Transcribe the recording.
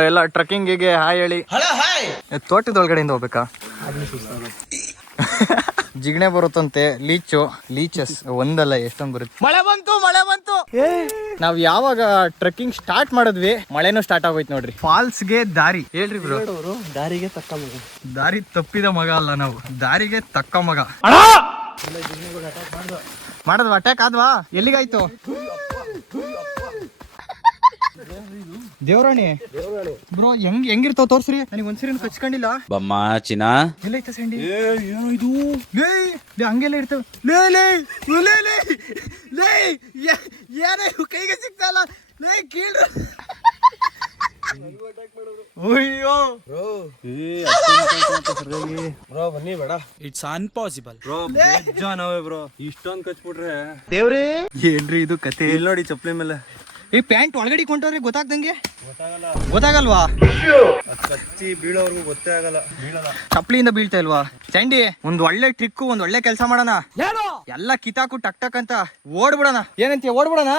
ಎಲ್ಲ ಟ್ರಕ್ಕಿಂಗಿಗೆ ಹಾಯ್ ಹೇಳಿ. ತೋಟದೊಳಗಡೆಯಿಂದ ಹೋಗ್ಬೇಕಾ? ಜಿಗಣೆ ಬರುತ್ತಂತೆ, ಲೀಚಸ್ ಒಂದಲ್ಲ ಎಷ್ಟೊಂದು ಬರುತ್ತೆ. ಮಳೆ ಬಂತು. ನಾವ್ ಯಾವಾಗ ಟ್ರೆಕ್ಕಿಂಗ್ ಸ್ಟಾರ್ಟ್ ಮಾಡಿದ್ವಿ ಮಳೆನೂ ಸ್ಟಾರ್ಟ್ ಆಗೋಯ್ತು ನೋಡ್ರಿ. ಫಾಲ್ಸ್ಗೆ ದಾರಿ ಹೇಳ್ರಿ ಬ್ರೋ. ದಾರಿಗೆ ತಕ್ಕ ಮಗ, ದಾರಿ ತಪ್ಪಿದ ಮಗ ಅಲ್ಲ ನಾವು, ದಾರಿಗೆ ತಕ್ಕ ಮಗ. ಮಾಡದ್ವಾ ಅಟ್ಯಾಕ್ ಆದ್ವಾ? ಎಲ್ಲಿಗಾಯ್ತು? ದೇವರಾಣಿ ಬ್ರೋ ಹೆಂಗಿರ್ತಾವ ತೋರ್ಸ್ರಿ. ನನಗೆ ಒಂದ್ಸರಿ ಕಚ್ಕೊಂಡಿಲ್ಲ. ಬಮ್ಮ ಚಿನ್ನ ಎಲ್ಲೈತ ಸಂಡಿ? ಏನು ಇದು? ಹಂಗೆಲ್ಲ ಇರ್ತವೆ. ಯಾರೇ ಕೈಗೆ ಸಿಗ್ತಲ್ಲ ಕೀಳ್ರ. ಅಯ್ಯೋ ಬ್ರೋ ಬನ್ನಿ ಬೇಡ, ಇಟ್ಸ್ ಅನ್ಪಾಸಿಬಲ್ ಬ್ರೋ. ನಾವೇ ಬ್ರೋ ಇಷ್ಟೊಂದು ಕಚ್ಬಿಟ್ರೆ ದೇವ್ರೇ ಏನ್ರಿ ಇದು ಕತೆ? ಇಲ್ಲಿ ನೋಡಿ ಚಪ್ಪಲಿ ಮೇಲೆ ಈ ಪ್ಯಾಂಟ್ ಒಳಗಡೆ ಕೊಂಡ್ರೆ ಗೊತ್ತಾಗ್ದಂಗೆ ಗೊತ್ತಾಗಲ್ವಾ? ಕಚ್ಚಿ ಬೀಳೋರ್ಗು ಗೊತ್ತೇ ಆಗಲ್ಲ, ಬೀಳಲ್ಲ. ಚಪ್ಲಿಯಿಂದ ಬೀಳ್ತಾ ಇಲ್ವಾ? ಸ್ಯಾಂಡಿ ಒಂದ್ ಒಳ್ಳೆ ಟ್ರಿಕ್, ಒಂದ್ ಒಳ್ಳೆ ಕೆಲಸ ಮಾಡೋಣ. ಎಲ್ಲ ಕಿತಾಕು ಟಕ್ ಟಕ್ ಅಂತ ಓಡ್ಬಿಡೋಣ. ಏನಂತೀಯ? ಓಡ್ಬಿಡೋಣ.